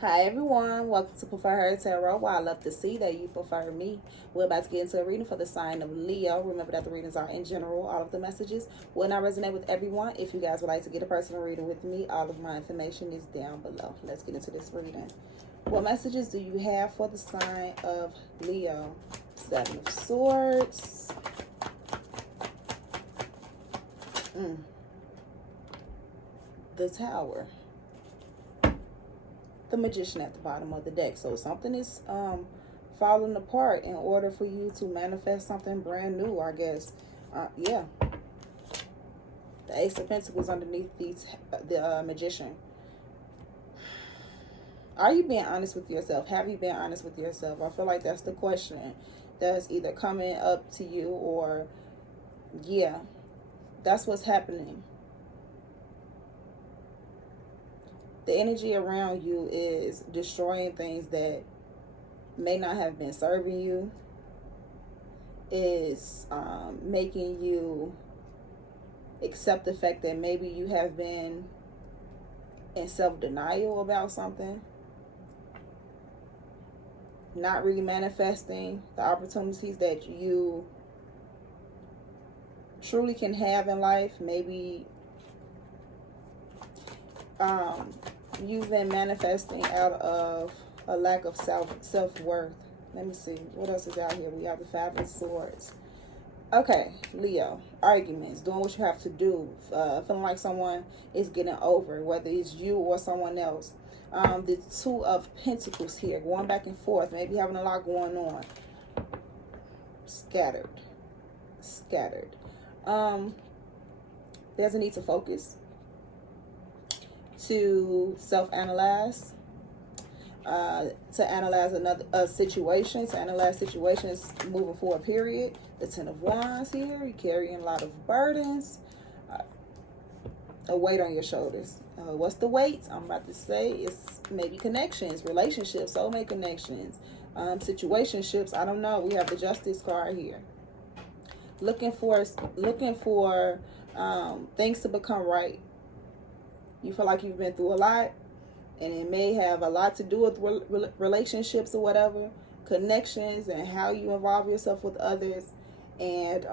Hi everyone, welcome to Preferher Tarot, where I love to see that you prefer me. We're about to get into a reading for the sign of Leo. Remember that the readings are in general. All of the messages will not resonate with everyone. If you guys would like to get a personal reading with me, all of my information is down below. Let's get into this reading. What messages do you have for the sign of Leo? Seven of Swords. The Tower. The Magician at the bottom of the deck. So something is falling apart in order for you to manifest something brand new, I guess. Yeah. The Ace of Pentacles underneath the Magician. Are you being honest with yourself? Have you been honest with yourself? I feel like that's the question that's either coming up to you, or yeah, that's what's happening. The energy around you is destroying things that may not have been serving you. Is making you accept the fact that maybe you have been in self-denial about something, not really manifesting the opportunities that you truly can have in life. Maybe you've been manifesting out of a lack of self-worth. Let me see. What else is out here? We have the Five of Swords. Okay, Leo. Arguments. Doing what you have to do. Feeling like someone is getting over, whether it's you or someone else. The Two of Pentacles here. Going back and forth. Maybe having a lot going on. Scattered. There's a need to focus. To self-analyze. To analyze another situation, to analyze situations moving forward, period. The Ten of Wands here, you're carrying a lot of burdens, a weight on your shoulders. What's the weight? I'm about to say it's maybe connections, relationships, soulmate connections, situationships. I don't know. We have the Justice card here. Looking for things to become right. You feel like you've been through a lot, and it may have a lot to do with relationships or whatever, connections, and how you involve yourself with others. And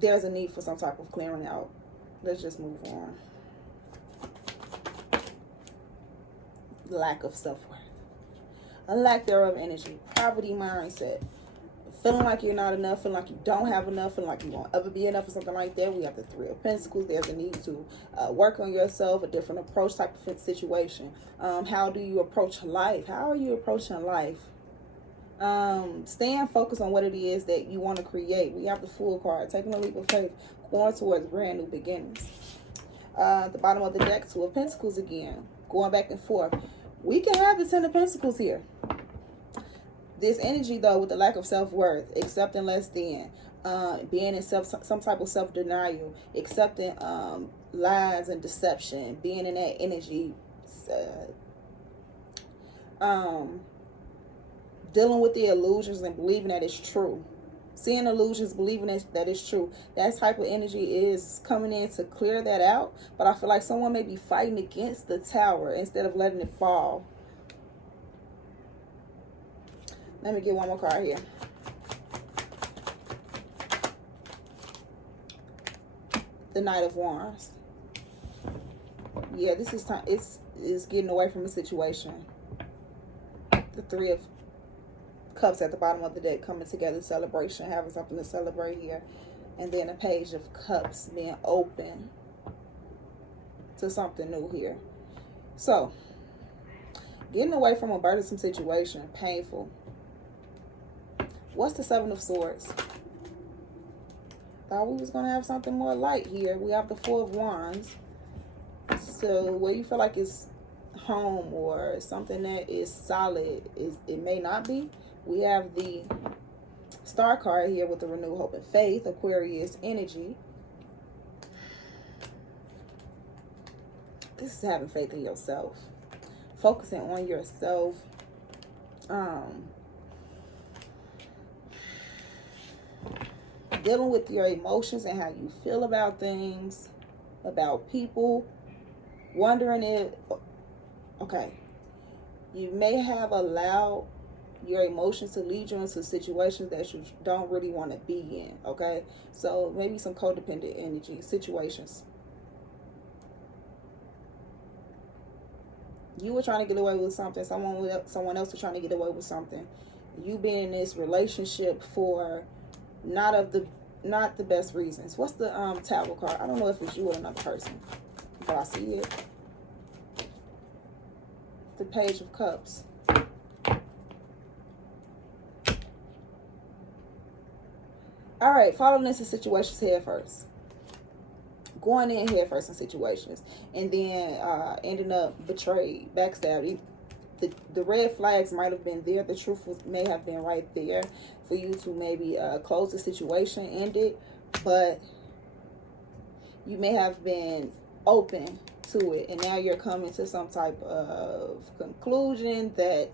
there's a need for some type of clearing out. Let's just move on. Lack of self-worth. A lack thereof energy. Poverty mindset. Feeling like you're not enough, feeling like you don't have enough, feeling like you won't ever be enough or something like that. We have the Three of Pentacles. There's a need to work on yourself, a different approach type of situation. How do you approach life? How are you approaching life? Staying focused on what it is that you want to create. We have the Fool card. Taking a leap of faith, going towards brand new beginnings. The bottom of the deck, Two of Pentacles again. Going back and forth. We can have the Ten of Pentacles here. This energy, though, with the lack of self-worth, accepting less than, being in some type of self-denial, accepting lies and deception, being in that energy, dealing with the illusions and believing that it's true. Seeing illusions, believing that it's true. That type of energy is coming in to clear that out. But I feel like someone may be fighting against the Tower instead of letting it fall. Let me get one more card here. The Knight of Wands. Yeah, this is time. It's getting away from a situation. The Three of Cups at the bottom of the deck, coming together, celebration, having something to celebrate here. And then a Page of Cups, being open to something new here. So, getting away from a burdensome situation, painful. What's the Seven of Swords? Thought we was going to have something more light here. We have the Four of Wands. So where you feel like it's home or something that is solid, it may not be. We have the Star card here with the renewed hope and faith, Aquarius energy. This is having faith in yourself. Focusing on yourself. Dealing with your emotions and how you feel about things, about people. Wondering if, okay, you may have allowed your emotions to lead you into situations that you don't really want to be in, okay? So maybe some codependent energy situations. You were trying to get away with something. Someone else was trying to get away with something. You been in this relationship for not the best reasons. What's the tarot card? I don't know if it's you or another person, but I see it. The Page of Cups. All right, following into situations head first. Going in head first in situations. And then ending up betrayed, backstabbed. The red flags might have been there. The truth may have been right there for you to maybe close the situation, end it. But you may have been open to it. And now you're coming to some type of conclusion that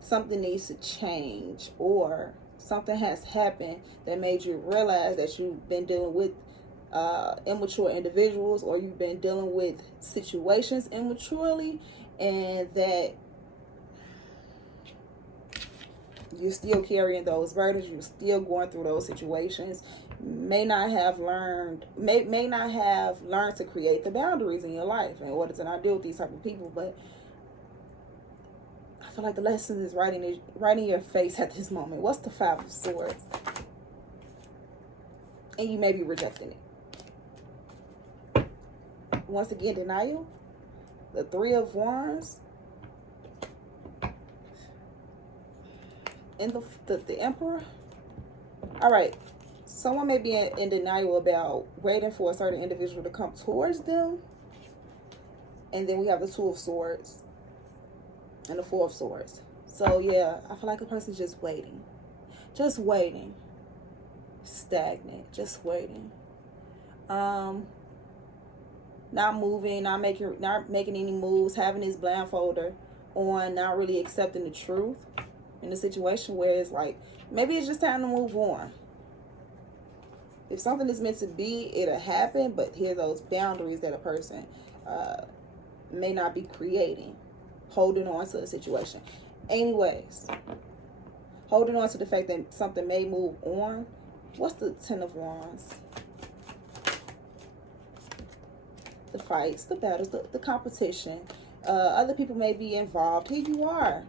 something needs to change, or something has happened that made you realize that you've been dealing with immature individuals, or you've been dealing with situations immaturely, and that you're still carrying those burdens, you're still going through those situations. May not have learned to create the boundaries in your life in order to not deal with these type of people. But I feel like the lesson is right in your face at this moment. What's the Five of Swords? And you may be rejecting it. Once again, denial. The Three of Wands. And the Emperor. All right. Someone may be in denial about waiting for a certain individual to come towards them. And then we have the Two of Swords and the Four of Swords. So yeah, I feel like a person's just waiting. Just waiting. Stagnant. Just waiting. Not moving, not making any moves, having this blindfolder on, not really accepting the truth in a situation where it's like, maybe it's just time to move on. If something is meant to be, it'll happen, but here are those boundaries that a person may not be creating, holding on to the situation. Anyways, holding on to the fact that something may move on. What's the Ten of Wands? The fights, the battles, the competition. Other people may be involved. Here you are.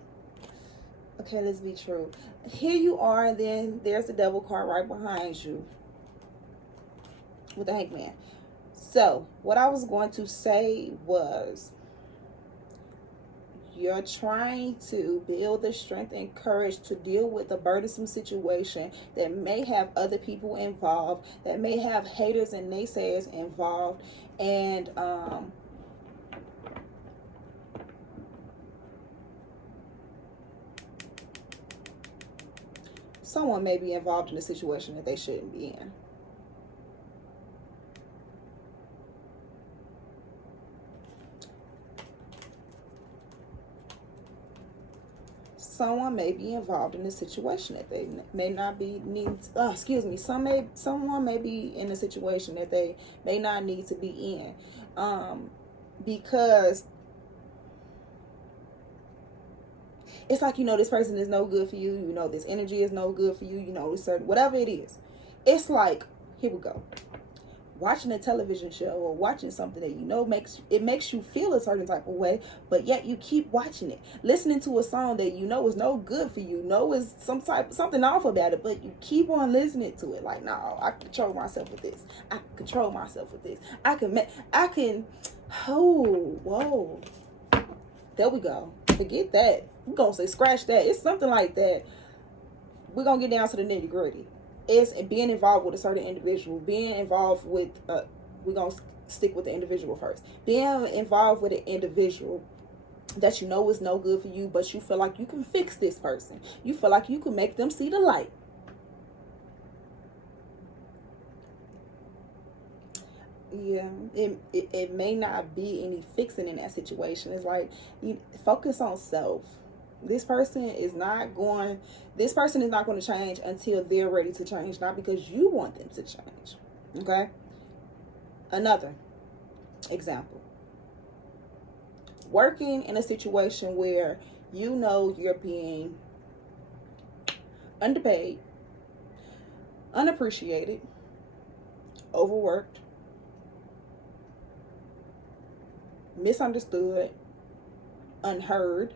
Okay, let's be true. Here you are, and then there's the Devil card right behind you with the Hangman. So, what I was going to say was, you're trying to build the strength and courage to deal with a burdensome situation that may have other people involved, that may have haters and naysayers involved, and someone may be involved in a situation that they shouldn't be in. Someone may be involved in a situation that they may not be someone may be in a situation that they may not need to be in, because it's like, this person is no good for you. This energy is no good for you. Whatever it is, it's like, here we go. Watching a television show or watching something that makes you feel a certain type of way, but yet you keep watching it. Listening to a song that is no good for you, is something off about it, but you keep on listening to it. Like, no, I control myself with this. I control myself with this. Whoa. There we go. Forget that. We're gonna say scratch that. It's something like that. We're gonna get down to the nitty gritty. It's being involved with a certain individual, being involved with, we're going to stick with the individual first. Being involved with an individual that is no good for you, but you feel like you can fix this person. You feel like you can make them see the light. Yeah, it may not be any fixing in that situation. It's like, you focus on self. This person is not going to change until they're ready to change, not because you want them to change. Okay? Another example. working in a situation where you know you're being underpaid, unappreciated, overworked, misunderstood, unheard.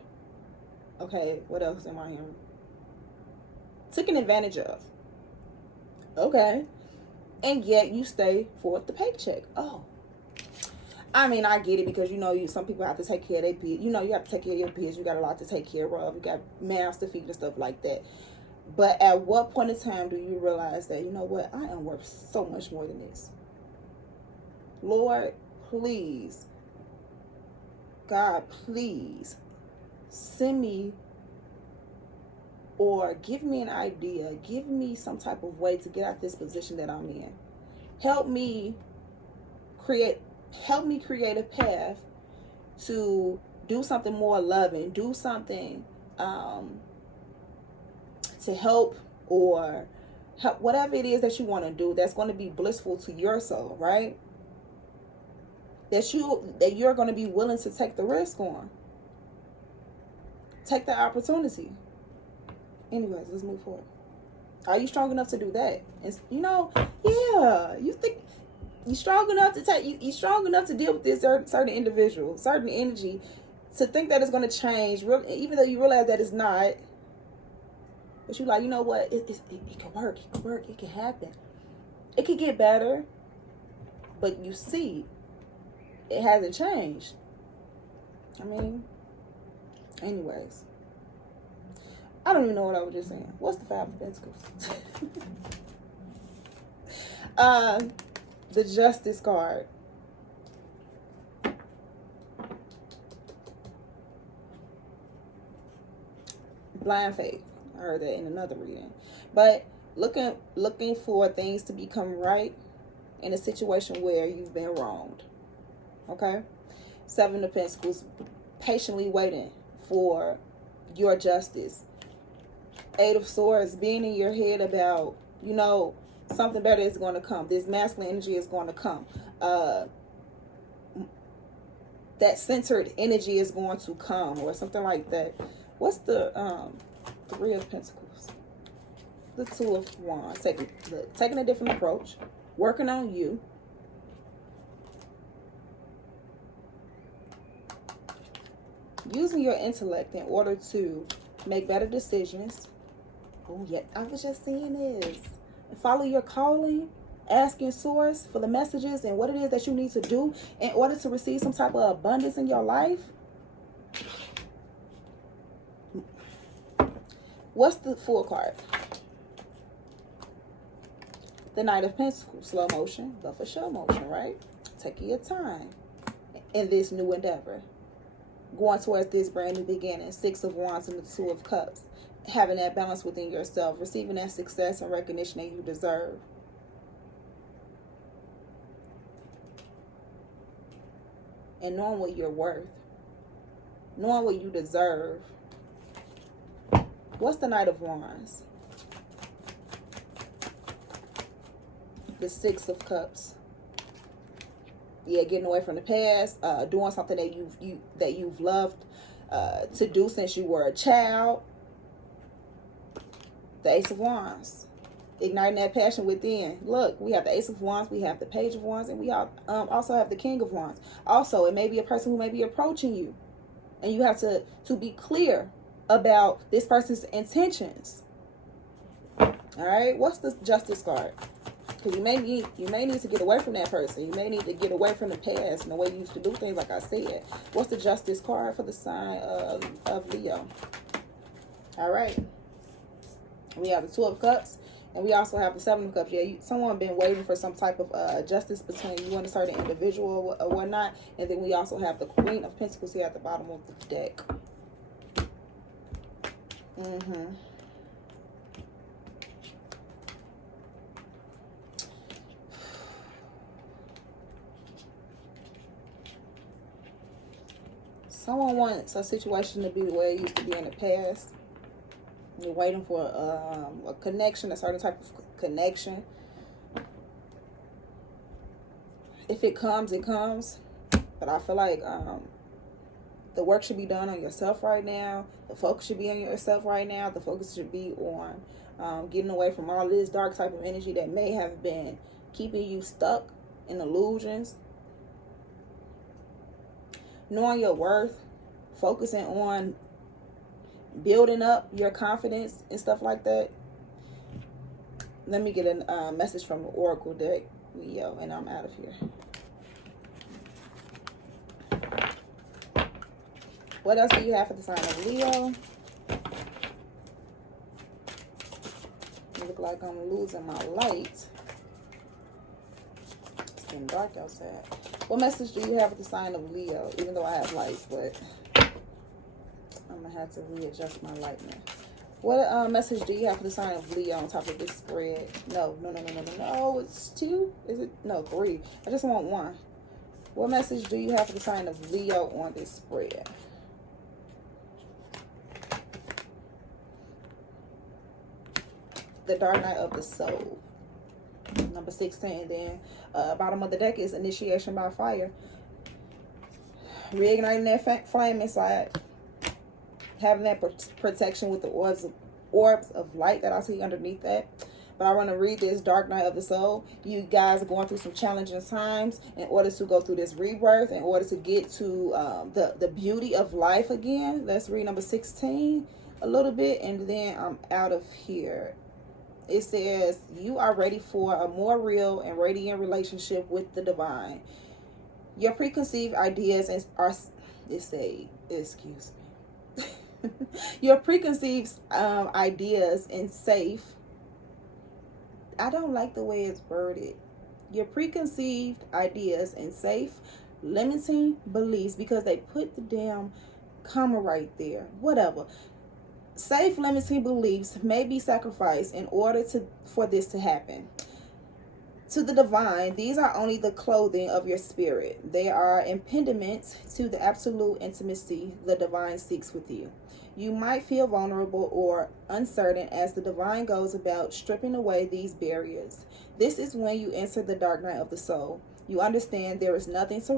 Okay, what else am I hearing? Taken advantage of. Okay. And yet you stay for the paycheck. Oh. I mean, I get it, because some people have to take care of their kids. You have to take care of your kids. You got a lot to take care of. You got mouths to feed and stuff like that. But at what point in time do you realize that, you know what, I am worth so much more than this? Lord, please, God, please send me, or give me an idea, give me some type of way to get out this position that I'm in. Help me create a path to do something more loving, do something to help, or help, whatever it is that you want to do that's going to be blissful to your soul, right? That you're going to be willing to take the risk on. Take the opportunity. Anyways, let's move forward. Are you strong enough to do that? And yeah, you think you're strong enough to you're strong enough to deal with this certain individual, certain energy, to think that it's going to change, even though you realize that it's not. But you like, you know what? It can work. It can work. It can happen. It can get better. But you see, it hasn't changed. I mean, anyways. I don't even know what I was just saying. What's the Five of Pentacles? The Justice card. Blind faith. I heard that in another reading. But looking for things to become right in a situation where you've been wronged. Okay? Seven of Pentacles. Patiently waiting for your justice. Eight of Swords, being in your head about, something better is going to come. This masculine energy is going to come. That centered energy is going to come, or something like that. What's the Three of Pentacles? The Two of Wands. Taking a different approach. Working on you. Using your intellect in order to make better decisions. Oh, yeah, I was just seeing this. Follow your calling, asking Source for the messages and what it is that you need to do in order to receive some type of abundance in your life. What's the Fool card? The Knight of Pentacles, slow motion, but for sure motion, right? Taking your time in this new endeavor. Going towards this brand new beginning. Six of Wands and the Two of Cups. Having that balance within yourself. Receiving that success and recognition that you deserve. And knowing what you're worth. Knowing what you deserve. What's the Knight of Wands? The Six of Cups. Yeah, getting away from the past, doing something that you've loved to do since you were a child. The Ace of Wands, igniting that passion within. Look, we have the Ace of Wands, we have the Page of Wands, and we also have the King of Wands. Also, it may be a person who may be approaching you, and you have to be clear about this person's intentions. All right, what's the Justice card? Because you may need to get away from that person. You may need to get away from the past and the way you used to do things, like I said. What's the Justice card for the sign of Leo? All right. We have the Two of Cups, and we also have the Seven of Cups. Yeah, someone been waiting for some type of justice between you and a certain individual or whatnot. And then we also have the Queen of Pentacles here at the bottom of the deck. Someone wants a situation to be the way it used to be in the past. You're waiting for a connection, a certain type of connection. If it comes, it comes. But I feel like The work should be done on yourself right now. The focus should be on yourself right now. The focus should be on getting away from all this dark type of energy that may have been keeping you stuck in illusions. Knowing your worth, focusing on building up your confidence and stuff like that. Let me get a message from the Oracle deck, Leo, and I'm out of here. What else do you have for the sign of Leo? It looks like I'm losing my light. It's getting dark outside. What message do you have for the sign of Leo? Even though I have lights, but I'm going to have to readjust my light now. What message do you have for the sign of Leo on top of this spread? No. It's 2? Is it? No, 3. I just want 1. What message do you have for the sign of Leo on this spread? The Dark Night of the Soul. Number 16. Then bottom of the deck is initiation by fire. Reigniting that flame inside. Having that protection with the orbs of light that I see underneath that. But I want to read this Dark Night of the Soul. You guys are going through some challenging times in order to go through this rebirth, in order to get to the beauty of life again. Let's read number 16 a little bit, and then I'm out of here. It says, you are ready for a more real and radiant relationship with the divine. Your preconceived ideas are, excuse me. Your preconceived ideas and safe. I don't like the way it's worded. Your preconceived ideas and safe, limiting beliefs, because they put the damn comma right there. Whatever. Safe, limiting beliefs may be sacrificed in order for this to happen. To the divine, these are only the clothing of your spirit. They are impediments to the absolute intimacy the divine seeks with you. You might feel vulnerable or uncertain as the divine goes about stripping away these barriers. This is when you enter the dark night of the soul. You understand there is nothing to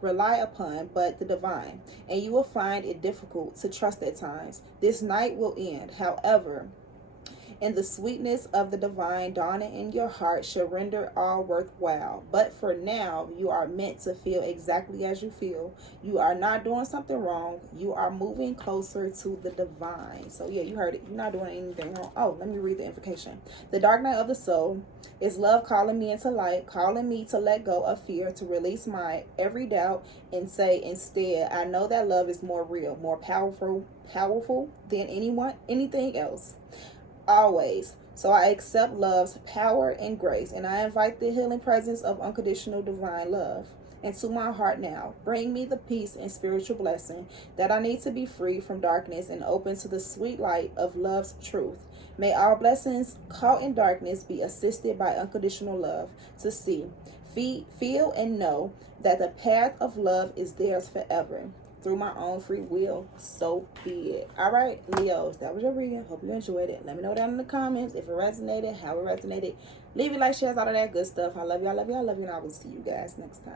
rely upon but the divine, and you will find it difficult to trust at times. This night will end, however, and the sweetness of the divine dawning in your heart shall render all worthwhile. But for now, you are meant to feel exactly as you feel. You are not doing something wrong. You are moving closer to the divine. So yeah, you heard it. You're not doing anything wrong. Oh, let me read the invocation. The dark night of the soul is love calling me into light, calling me to let go of fear, to release my every doubt and say instead, I know that love is more real, more powerful than anything else. Always. So I accept love's power and grace, and I invite the healing presence of unconditional divine love into my heart now. Bring me the peace and spiritual blessing that I need to be free from darkness and open to the sweet light of love's truth. May all blessings caught in darkness be assisted by unconditional love to see, feel, and know that the path of love is theirs forever. Through my own free will, so be it. All right, Leos, that was your reading. Hope you enjoyed it. Let me know down in the comments if it resonated, how it resonated. Leave your like, shares, all of that good stuff. I love you, and I will see you guys next time.